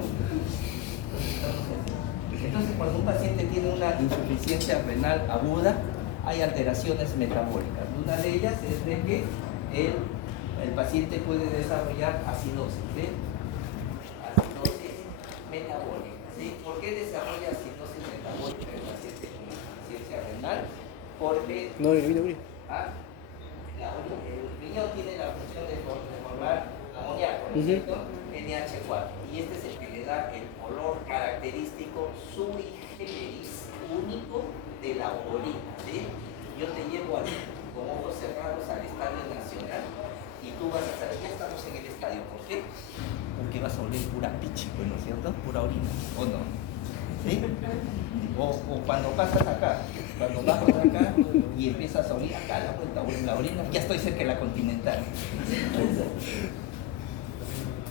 Entonces, cuando un paciente tiene una insuficiencia renal aguda, hay alteraciones metabólicas. Una de ellas es de que el paciente puede desarrollar acidosis, ¿sí? Acidosis metabólica, ¿sí? ¿Por qué desarrolla acidosis metabólica el paciente con insuficiencia renal? Porque No, mira. el riñón tiene la función de formar amoníaco, ¿no es cierto? NH4, y este es el que le da el color característico sui generis único de la orina, ¿sí? Yo te llevo con ojos cerrados al Estadio Nacional y tú vas a saber, ya estamos en el estadio, ¿por qué? Porque vas a oler pura pichico, ¿no es cierto? Pura orina, ¿o no? ¿Sí? O cuando pasas acá, cuando bajas acá y empiezas a oler acá la vuelta, la orina, ya estoy cerca de la Continental.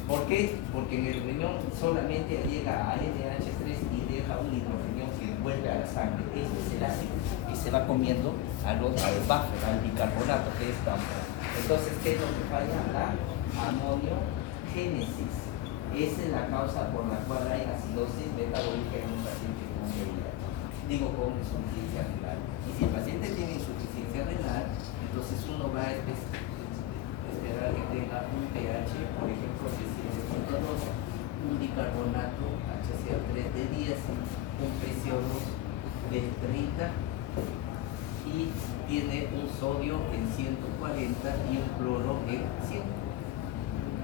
¿Por qué? Porque en el riñón solamente llega a NH3 y deja un hidrogenión que vuelve a la sangre. Ese es el ácido y se va comiendo al buffer, al bicarbonato que es tampoco. Entonces, ¿qué es lo que falla? La amoniogénesis. Esa es la causa por la cual hay acidosis metabólica en un paciente con VIH. Digo, con insuficiencia renal. Y si el paciente tiene insuficiencia renal, entonces uno va a esperar que tenga un pH, por ejemplo, de 7.2, un bicarbonato HCl3 de 10, un PCO2 de 30 y tiene un sodio en 140 y un cloro en 100.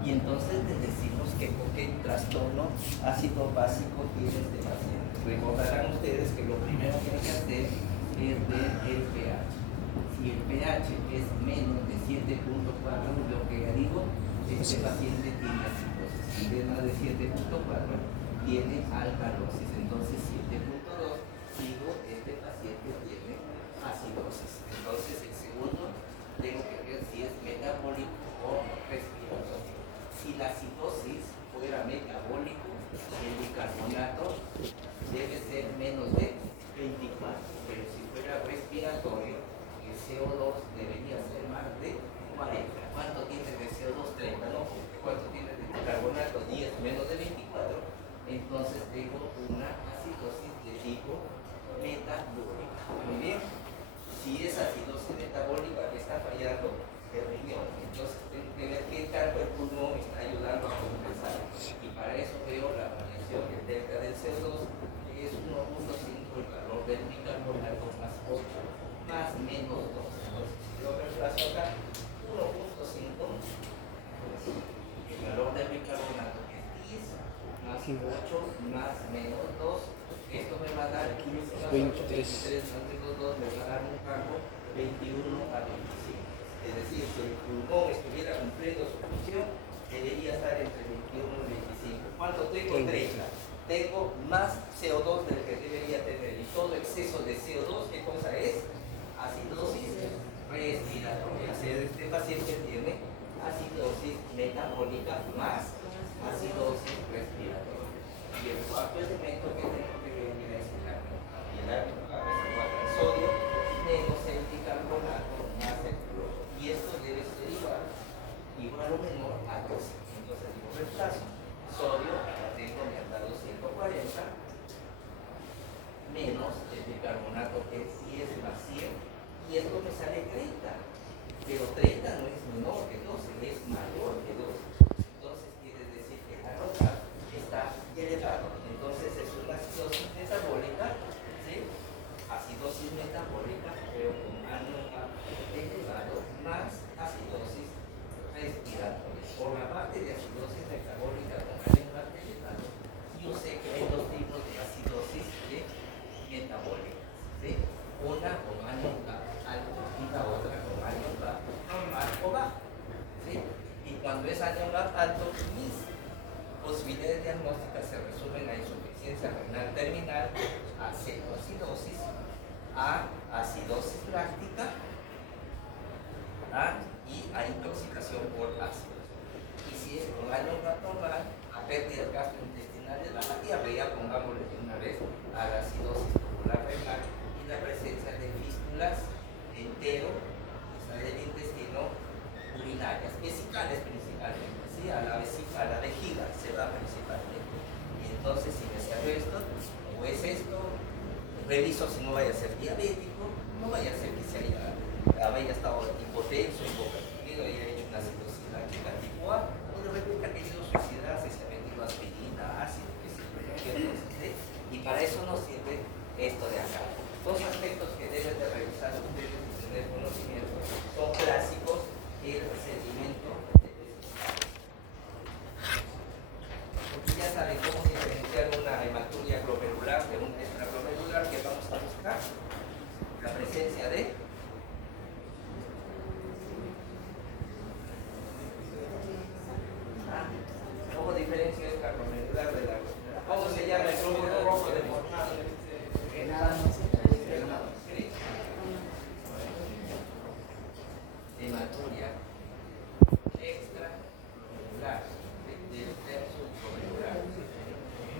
Y entonces les decimos que con qué trastorno ácido básico tiene este paciente. Recordarán ustedes que lo primero que hay que hacer es ver el pH. Si el pH es menos de 7.4, lo que ya digo, este paciente tiene acidosis. Si es más de 7.4, tiene alcalosis. Entonces 7.2, digo, este paciente tiene acidosis. Entonces el segundo, tengo que ver si es metabólico o respiratorio. Si la acidosis fuera metabólico, el bicarbonato debe ser menos de 24, pero si fuera respiratorio, el CO2 debería ser más de 40. ¿Cuánto tiene de CO2? 30, ¿no? ¿Cuánto tiene de bicarbonato? 10 menos de 24. Entonces tengo una acidosis de tipo metabólica. Muy bien. Si es acidosis metabólica que está fallando el riñón, entonces tengo que ver qué tanto el pulmón está ayudando a compensar. Y para eso veo la variación del delta del CO2, que es 1.5 el valor del bicarbonato más 8 más menos 2. Entonces, si yo reemplazo acá 1.5, el valor del bicarbonato que es 10 más 8 más menos 2, esto me va a dar 15 más 8, 23 más menos 2, me va a dar un campo 21 a 25. Es decir, si el pulmón estuviera cumpliendo su función, debería estar entre 21 y 25. ¿Cuánto tengo? 30. Tengo más CO2 del que debería tener. Y todo exceso de CO2, ¿qué cosa es? Acidosis respiratoria. O sea, este paciente tiene acidosis metabólica más acidosis respiratoria. Y el cuarto elemento que tengo que ver es el sodio menos el bicarbonato más el cloro. Y esto debe ser igual o menor a 12. Entonces digo, reemplazo. Sodio, tengo me han dado 140, menos el bicarbonato que es 10 más 100, y esto me sale 30. Pero 30 no es menor que 12, es mayor que 12. Entonces quiere decir que la nota fines diagnósticas se resumen a insuficiencia renal terminal, a cetoacidosis, a acidosis láctica, y a intoxicación por ácidos. Y si es con algo normal, a pérdida gastrointestinal de la diarrea, pongámosle de una vez a la acidosis tubular renal y la presencia de fístulas entero, del intestino, urinarias, vesicales principalmente, ¿sí? A la vejiga se va principalmente. Y entonces, si me sale esto, o es esto, reviso si no vaya a ser diabético, no vaya a ser que se haya estado hipotenso, hipoperfumido, haya hecho una acidosis láctica tipo A, o de repente ha querido suicidarse, se ha metido aspirina, ácido, que se entonces, y para eso nos sirve esto de acá. Dos aspectos que deben de revisar ustedes y tener conocimiento son clásicos: el sedimento de desechable. Porque ya saben cómo diferenciar una hematuria glomerular de un extraglomerular. Que vamos a buscar la presencia de ¿cómo diferencia extraglomerular de la glomerular? ¿Cómo se llama el glóbulo rojo deformado? Hematuria extraglomerular del tercio glomerular.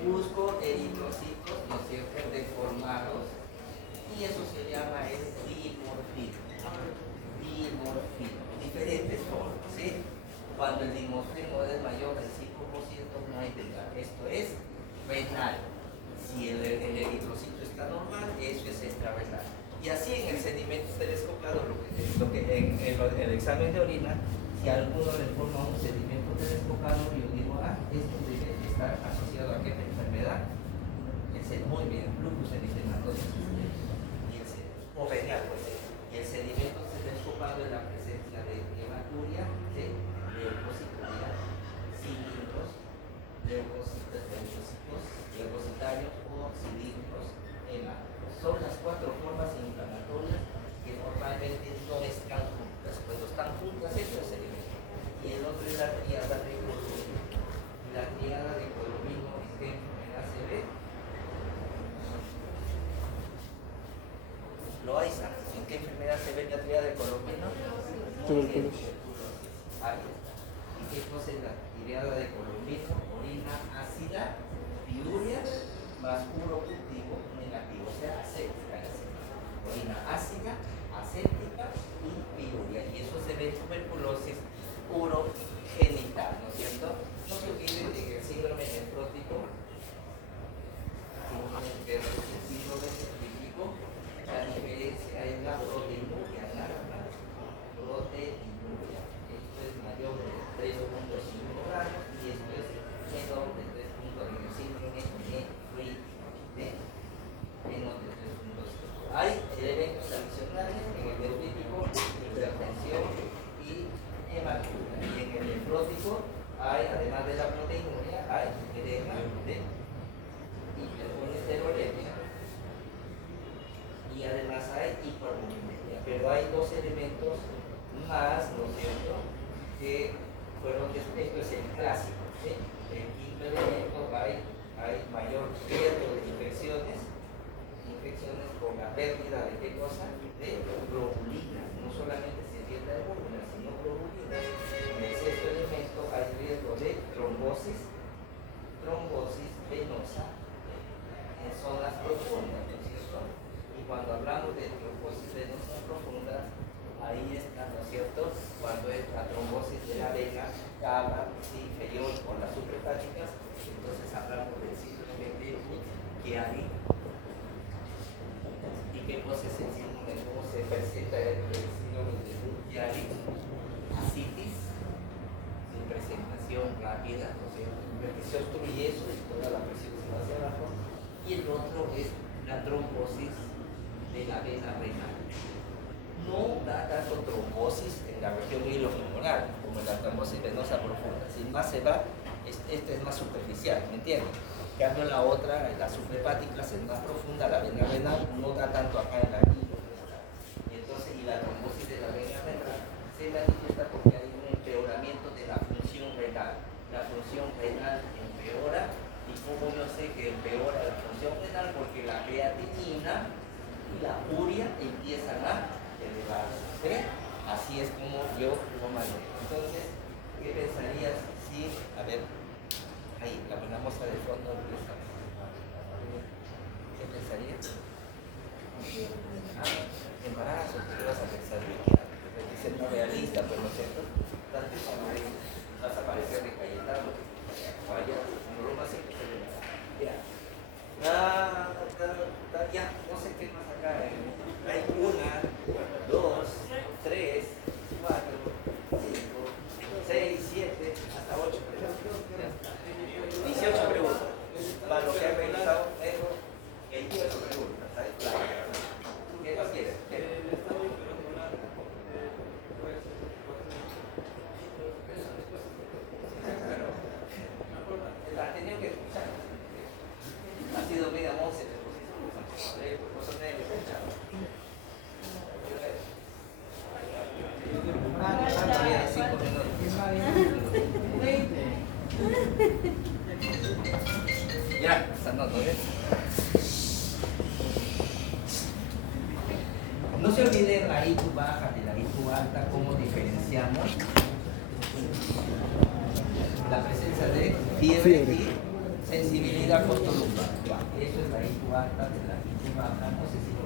Busco eritrocitos, ¿no es cierto?, deformados, y eso se llama el dimorfismo. Dimorfismo, diferentes formas, ¿sí? Cuando el dimorfismo es mayor del 5%, no hay duda, esto es renal. Si el eritrocito está normal, eso es extrarrenal. Y así en el sedimento telescopado, lo que en el examen de orina, si a alguno le forma un sedimento telescopado, yo digo, esto debe estar asociado a qué enfermedad. Muy bien, lupus eritematosus o renal, pues, y el sedimento telescopado es la presencia de hematuria, de leucocituria, cilindros, leucocitarios o cilindros hemáticos. Son las cuatro formas inflamatorias que normalmente no están juntas. Cuando están juntas, esto es sedimento. Y el otro es la triada de Colomino. La triada de Colomino es que enfermedad se ve. Loaiza, ¿en qué enfermedad se ve la triada de Colomino? Tuberculosis. Ahí está. ¿Y qué cosa es la triada de Colomino? Orina ácida, piuria, más urocultivo negativo, o sea, aséptica. Orina ácida, aséptica y piuria. Y eso se ve en tuberculosis urogenital, ¿no es cierto? No se olviden de que el síndrome nefrótico, la diferencia es la proteinuria, nada más. Proteinuria. Esto es mayor de 3.5 gramos y esto es menor de 3.5. El síndrome menor de 3.5. Hay elementos adicionales en el nefrítico: hipertensión y hematuria. Y en el nefrótico hay, además de la proteinuria, hay edema de hipercolesterolemia. Y además hay hiperbilirubinemia, pero hay dos elementos más, ¿no es cierto?, que fueron descritos, es el clásico, ¿sí? El quinto elemento, hay mayor riesgo de infecciones con la pérdida de ¿qué cosa? De globulina. No solamente se pierde albúmina, sino globulina. En el sexto elemento hay riesgo de trombosis venosa en zonas profundas, ¿no es cierto? Y cuando hablamos de trombosis venosa profunda, ahí está, ¿no es cierto?, cuando es la trombosis de la vena cava, inferior o las suprahepáticas, entonces hablamos del síndrome de Chiari. ¿Y qué cosa es el síndrome? ¿Cómo se presenta el síndrome de Chiari? Asitis, sin presentación rápida, ¿no es cierto?, que se obstruye eso y toda la presión se va hacia abajo. Y el otro es la trombosis de la vena renal. No da tanto trombosis en la región ilofemoral como en la trombosis venosa profunda. Sin más se va, esta es más superficial, ¿me entienden? En cambio la otra, la suprahepática, es más profunda, la vena renal no da tanto acá en la ilofemoral. Y entonces, y la trombosis de la vena renal se manifiesta porque hay un empeoramiento de la función renal. La función renal empeora creatinina y la urea empiezan a elevarse. ¿Sí? Así es como yo lo manejo. Entonces, ¿qué pensarías si, a ver, ahí, la muestra de fondo empieza? ¿Qué pensarías? Embarazo, ¿qué vas a pensar? Hay que ser no realista, pues, ¿no es cierto? Vas a parecer de Cayetano, vaya, no lo más simple. Ya. Ya, no sé qué más acá. Hay 1, 2, 3, 4, 5, 6, 7, hasta 8 preguntas. 18 preguntas. Para lo que ha realizado, eso, 28 preguntas. ¿Sabes? ¿Qué más quieres? Ha tenido que escuchar. Ha sido media once de posición. Todavía 5 minutos. Ya, está andando bien. No se olviden la IQ baja de la IQ alta, cómo diferenciamos la presencia de fiebre y sensibilidad costolumbar. Eso es la IQ alta de la IQ baja. No sé si lo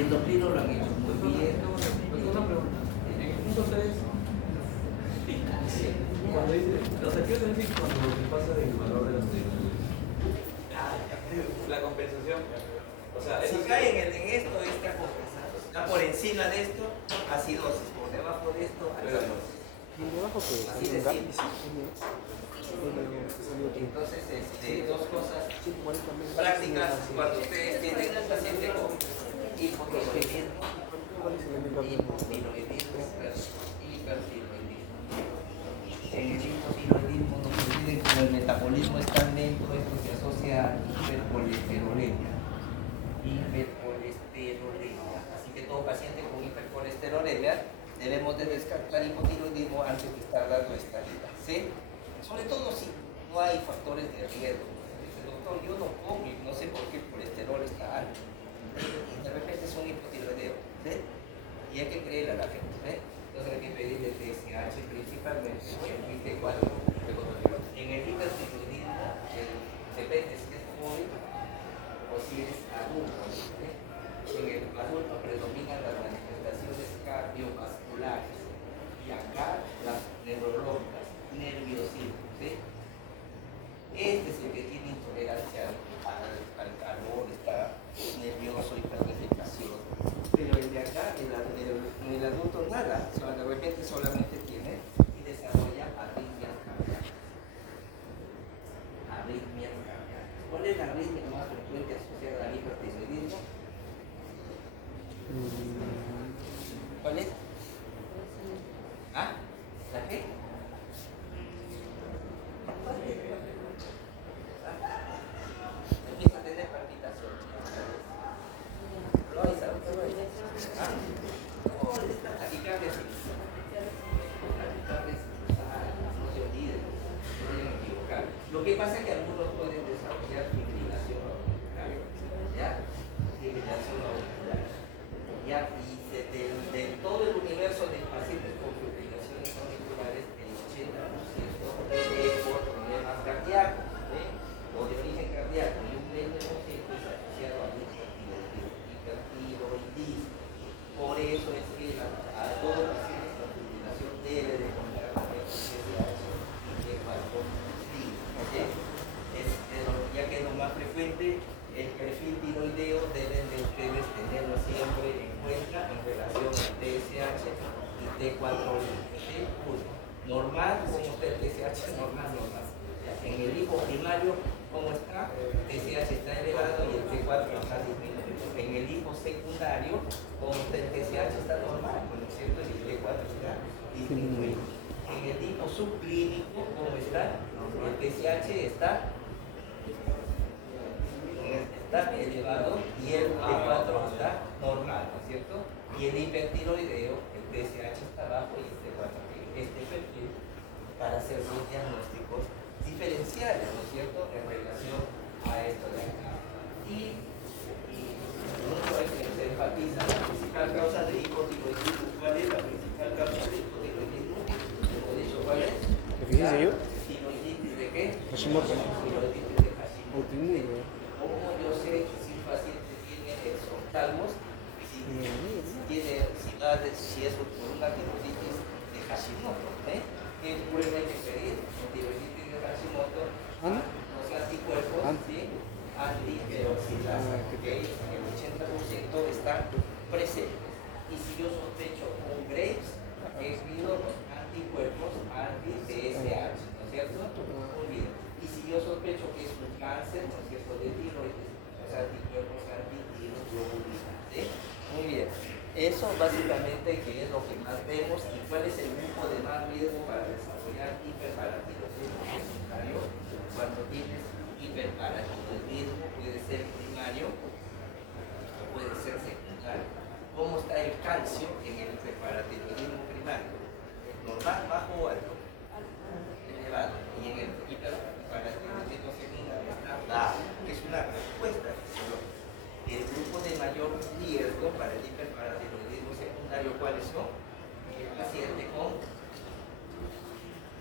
endocrino lo han hecho muy bien. Una pregunta. En el punto 3, cuando dice, los activos decir cuando se pasa del valor de la compensación. O sea, Si caen en esto, está compensado. Está por encima de esto, acidosis. Por debajo de esto, alcalosis. ¿Y debajo qué? Así de simple. Entonces, dos cosas prácticas cuando ustedes tienen un paciente con hipotiroidismo, hipotiroidismo, hipertiroidismo. En el hipotiroidismo no se olviden que el metabolismo está lento, esto se asocia a hipercolesterolemia. Hipercolesterolemia. Así que todo paciente con hipercolesterolemia debemos de descartar hipotiroidismo antes de estar dando esta vida. ¿Sí? Sobre todo si no hay factores de riesgo. Dice, doctor, yo no como y no sé por qué el colesterol está alto. De repente es un hipotiroideo. ¿Sí? Y hay que creerle a la gente. ¿Sí? Entonces hay que pedirle TSH principalmente, el T4. En el hipertiroidismo depende si es joven o si es adulto. ¿Sí? En el adulto predominan las manifestaciones cardiovasculares y acá las neurológicas, nerviosismo. ¿Sí? Este es el que tiene intolerancia al calor, está nervioso, hiperventilación. Pero el de acá, el adulto nada, o sea, de repente solamente tiene y desarrolla arritmias cardíacas. Arritmias cardíacas. ¿Cuál es la arritmia más frecuente asociada al hipertiroidismo? ¿Cuál es? ¿Ah? ¿La qué? Empieza a tener palpitación. ¿Lo vais a ver? ¿Ah? Oh, esta taquicardia sí. Taquicardia sí. No se olviden. No deben equivocar. Lo que pasa es que algunos pueden desarrollar fibrilación auricular. ¿Ya? Fibrilación auricular. ¿Ya? Y de todo el universo de pacientes con fibrilaciones auriculares, el 80% es por problemas cardíacos, o de origen cardíaco, y un 20% es asociado al hipertiroidismo. Por eso es que a todos los pacientes con fibrilación debe de contar con el TSH y T4. Ya que es lo más frecuente, el perfil tiroideo deben de ustedes tenerlo siempre en cuenta en relación al TSH y T4. ¿Sí? Normal, ¿cómo está el TSH? Normal. En el hipo primario, ¿cómo está? El TSH está elevado y el T4 está disminuido. En el hipo secundario, ¿cómo está el TSH? Está normal, ¿no es cierto? Y el T4 está disminuido. En el hipo subclínico, ¿cómo está? El TSH está elevado y el T4 está normal, ¿no es cierto? Y el hipertiroideo, el TSH está bajo y el T4 este perfil para hacer los diagnósticos superficiales, ¿no es cierto?, en relación a esto de acá. Y mucho es que se enfatiza la principal causa de hipotiroidismo. ¿Cuál es la principal causa de hipotiroidismo? Hemos dicho, ¿cuál es? ¿Fíjese yo? ¿Tiroiditis de qué? Hashimoto. Tiroiditis de Hashimoto. Autoinmune. ¿Cómo yo sé si un paciente tiene exoptalmos? Si es por una tiroiditis de Hashimoto, ¿qué prueba hay que pedir? Tiroiditis de Hashimoto, los anticuerpos, ¿sí? Antiperoxidasa, ¿ok? El 80% están presentes. Y si yo sospecho un Graves, pido los anticuerpos anti-TSH, ¿no es cierto? Muy bien. Y si yo sospecho que es un cáncer, ¿no es cierto?, de tiroides, los anticuerpos anti-tiroglobulina, ¿sí? Muy bien. Eso básicamente que es lo que más vemos. ¿Y cuál es el grupo de más riesgo para desarrollar hiperparatiroidismo secundario? Cuando tienes hiperparatiroidismo, puede ser primario o puede ser secundario. ¿Cómo está el calcio en el hiperparatiroidismo primario? ¿Normal, bajo o alto? Elevado. Y en el hiperparatiroidismo secundario está bajo, que es una respuesta fisiológica. El grupo de mayor riesgo para el hiperparatiroidismo secundario, ¿cuáles son? El paciente con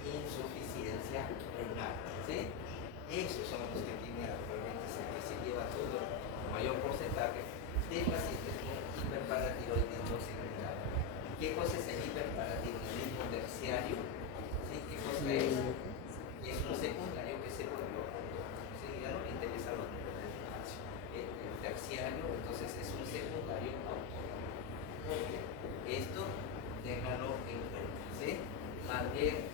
insuficiencia renal, ¿sí? Esos son los que tienen actualmente, que se lleva todo el mayor porcentaje de pacientes con hiperparatiroidismo secundario. ¿Qué cosa es el hiperparatiroidismo terciario? ¿Sí? ¿Qué cosa es? Es un secundario que se volvió autónomo. ¿Sí? Ya no le interesan los niveles de calcio. El terciario, entonces, es un secundario autónomo. Muy bien. Esto, déjalo en cuenta, ¿sí? Más bien,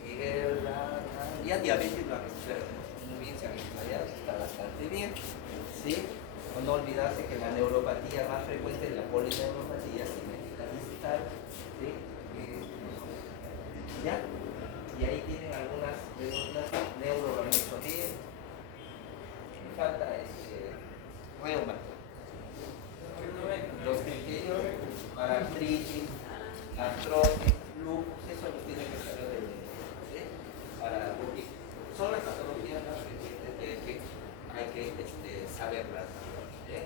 ya diabetes lo han estudiado muy bien, se han estudiado, está bastante bien, ¿sí? No olvidarse que la neuropatía más frecuente es la polineuropatía simétrica distal, ¿sí? ¿Ya? Y ahí tienen algunas preguntas. Neuroorganización. Me falta reuma. Los criterios para artritis, artrosis, lupus, eso los tienen que saber del médico, ¿sí? Porque son las patologías más frecuentes que hay que saberlas, ¿sí?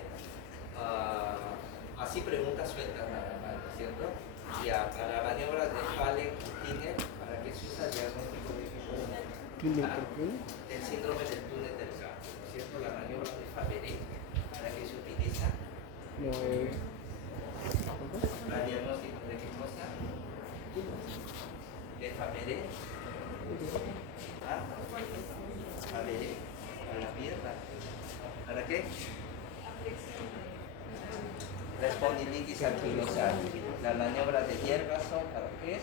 Así preguntas sueltas nada más, ¿no es cierto? Ya, para maniobras de Fallen-Tinger, ¿para qué se usa el diagnóstico de el síndrome del túnel del carpo, ¿no es cierto? La maniobra de Faberé, ¿para qué se utiliza? ¿Para diagnóstico de qué cosa? De Faberé. Faberé, para la pierna. ¿Para qué? La espondilitis anquilosal. La maniobra de Yergason, ¿para qué? Es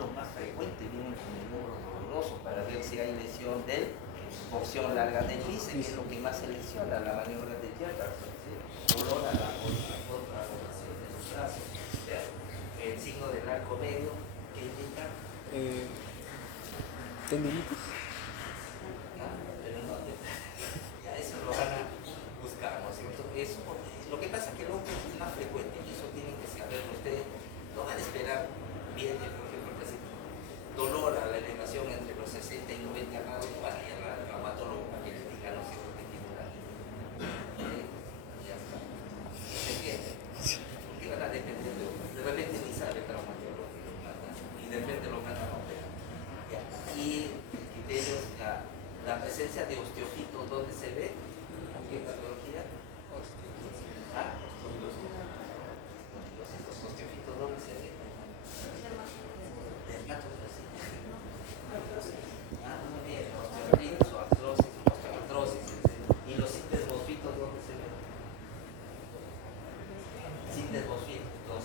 lo más frecuente, vienen con el número doloroso para ver si hay lesión de porción larga del bíceps, que es lo que más se lesiona, la maniobra de Yergason, ¿sí? Dolor a la otra rotación de los brazos, ¿sí? El signo del arco medio, ¿qué indica? Tendinitis. Pero no, ya eso lo van a buscar, ¿no es cierto? Eso, lo que pasa es que lo que es más frecuente, y eso tienen que saberlo ustedes, no van a esperar bien, porque si dolor a la elevación entre los 60 y 90 grados, van a llamar al traumatólogo para que les diga, no sé, que tiene una ya está. ¿Se entiende? Porque van a depender de repente ni sabe el traumatólogo que lo manda, y de repente lo mandan a operar. Ya. Y el criterio, la presencia de osteofitos, ¿dónde se ve? ¿Qué patología? Los osteofitos, ¿dónde se ve? Muy bien, osteoartritis o artrosis, osteoartrosis. ¿Y los sintesmosfitos dónde se ven? Sintesmosfitos. Los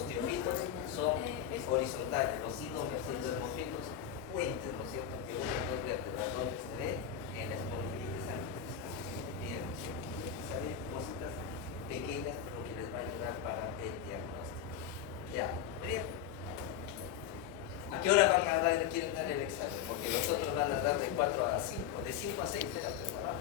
osteofitos son horizontales, los sintesmosfitos puentes, ¿no es cierto? Que unen dos vértebras, donde se ve en la espondilitis anquilosal. Bien, ¿saben? Cositas pequeñas, pero que les va a ayudar para el diagnóstico. Ya, muy bien. ¿A qué hora van a dar, quieren dar el examen? Porque los otros van a dar de 4 a 5, de 5 a 6 era preparado.